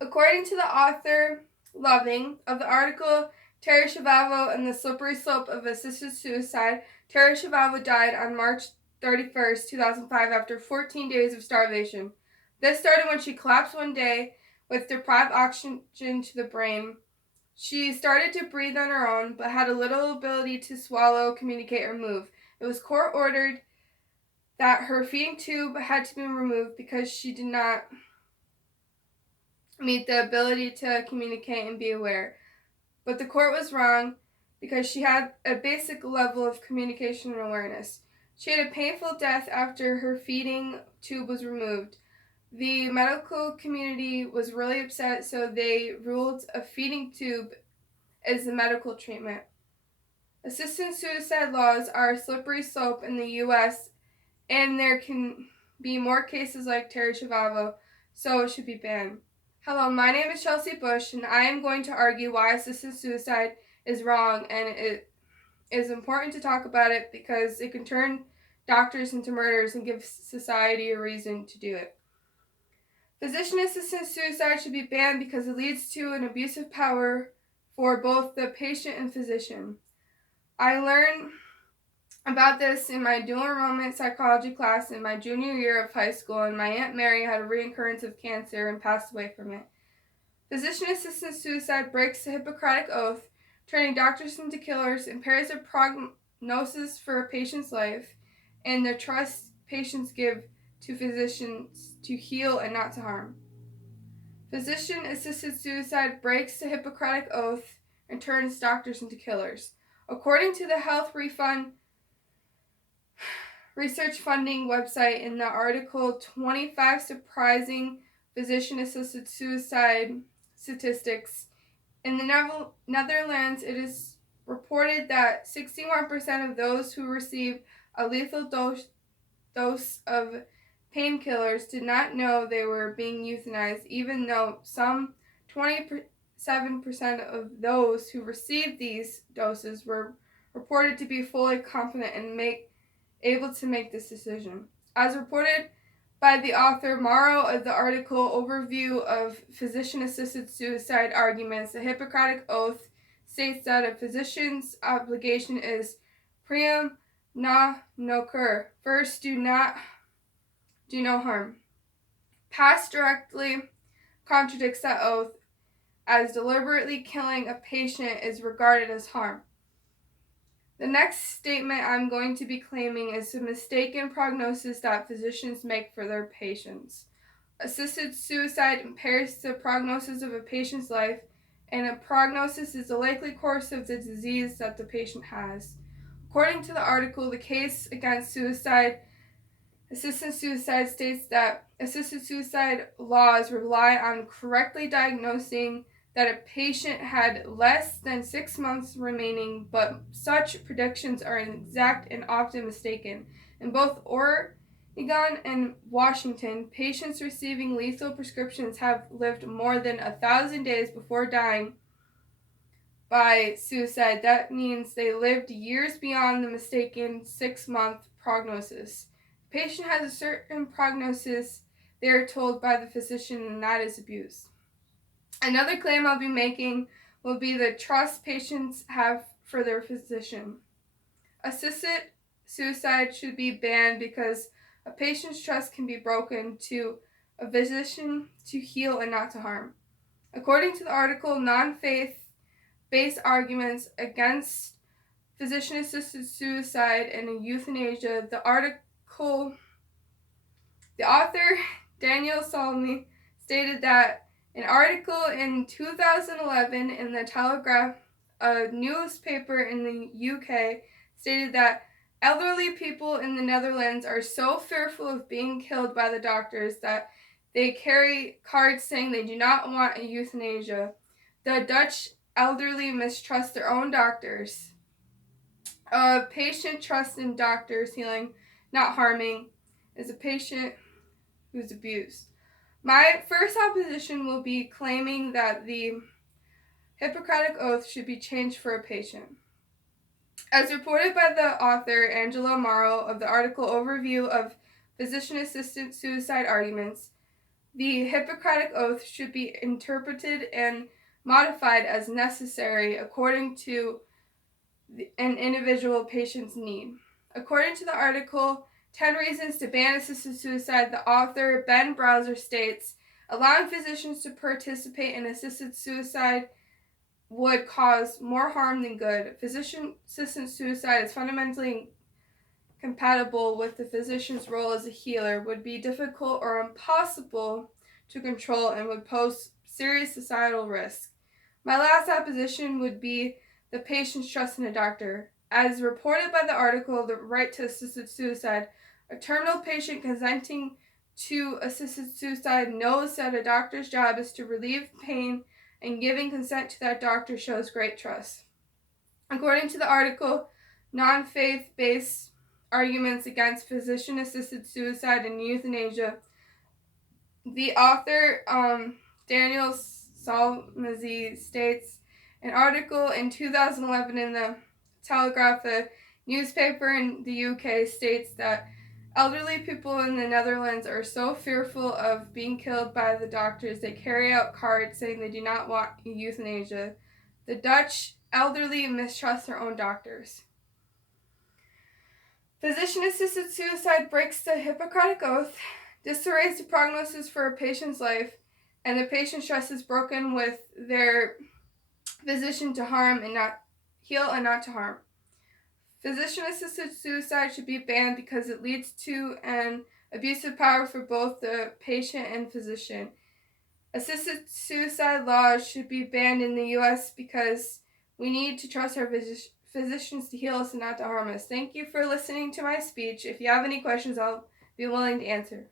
According to the author Loving of the article Terry Schiavo and the Slippery Slope of Assisted Suicide, Terry Schiavo died on March 31st, 2005 after 14 days of starvation. This started when she collapsed one day with deprived oxygen to the brain. She started to breathe on her own, but had a little ability to swallow, communicate, or move. It was court ordered that her feeding tube had to be removed because she did not meet the ability to communicate and be aware. But the court was wrong because she had a basic level of communication and awareness. She had a painful death after her feeding tube was removed. The medical community was really upset, so they ruled a feeding tube as the medical treatment. Assisted suicide laws are a slippery slope in the U.S., and there can be more cases like Terry Schiavo, so it should be banned. Hello, my name is Chelsea Bush, and I am going to argue why assisted suicide is wrong, and it is important to talk about it because it can turn doctors into murderers and give society a reason to do it. Physician assisted suicide should be banned because it leads to an abuse of power for both the patient and physician. I learned about this in my dual enrollment psychology class in my junior year of high school, and my Aunt Mary had a reoccurrence of cancer and passed away from it. Physician-assisted suicide breaks the Hippocratic Oath, turning doctors into killers, impairs the prognosis for a patient's life, and the trust patients give to physicians to heal and not to harm. Physician-assisted suicide breaks the Hippocratic Oath and turns doctors into killers. According to the Health Refund Research Funding website, in the article 25 Surprising Physician-Assisted Suicide Statistics, in the Netherlands, it is reported that 61% of those who received a lethal dose of painkillers did not know they were being euthanized, even though some 27% of those who received these doses were reported to be fully competent and able to make this decision. As reported by the author Morrow of the article Overview of Physician-Assisted Suicide Arguments, the Hippocratic Oath states that a physician's obligation is priam nocere. First, do no harm. Past directly contradicts that oath, as deliberately killing a patient is regarded as harm. The next statement I'm going to be claiming is a mistaken prognosis that physicians make for their patients. Assisted suicide impairs the prognosis of a patient's life, and a prognosis is the likely course of the disease that the patient has. According to the article, the case against assisted suicide states that assisted suicide laws rely on correctly diagnosing that a patient had less than 6 months remaining, but such predictions are inexact and often mistaken. In both Oregon and Washington, patients receiving lethal prescriptions have lived more than 1,000 days before dying by suicide. That means they lived years beyond the mistaken 6-month prognosis. The patient has a certain prognosis they are told by the physician, and that is abuse. Another claim I'll be making will be the trust patients have for their physician. Assisted suicide should be banned because a patient's trust can be broken to a physician to heal and not to harm. According to the article Non-Faith Based Arguments Against Physician-Assisted Suicide and Euthanasia, the author Daniel Salmi stated that an article in 2011 in the Telegraph, a newspaper in the UK, stated that elderly people in the Netherlands are so fearful of being killed by the doctors that they carry cards saying they do not want a euthanasia. The Dutch elderly mistrust their own doctors. A patient trusts in doctors healing, not harming, is a patient who's abused. My first opposition will be claiming that the Hippocratic Oath should be changed for a patient. As reported by the author Angela Morrow of the article Overview of Physician-Assisted Suicide Arguments, The Hippocratic Oath should be interpreted and modified as necessary according to an individual patient's need. According to the article, 10 Reasons to Ban Assisted Suicide, the author, Ben Browser, states, allowing physicians to participate in assisted suicide would cause more harm than good. Physician-assisted suicide is fundamentally compatible with the physician's role as a healer, would be difficult or impossible to control, and would pose serious societal risk. My last opposition would be the patient's trust in a doctor. As reported by the article, The Right to Assisted Suicide, a terminal patient consenting to assisted suicide knows that a doctor's job is to relieve pain, and giving consent to that doctor shows great trust. According to the article, non-faith-based arguments against physician-assisted suicide and euthanasia, the author, Daniel Salmazi, states, an article in 2011 in the Telegraph, a newspaper in the UK, states that elderly people in the Netherlands are so fearful of being killed by the doctors they carry out cards saying they do not want euthanasia. The Dutch elderly mistrust their own doctors. Physician-assisted suicide breaks the Hippocratic Oath, disarrays the prognosis for a patient's life, and the patient's trust is broken with their physician to harm and not heal and not to harm. Physician-assisted suicide should be banned because it leads to an abuse of power for both the patient and physician. Assisted suicide laws should be banned in the U.S. because we need to trust our physicians to heal us and not to harm us. Thank you for listening to my speech. If you have any questions, I'll be willing to answer.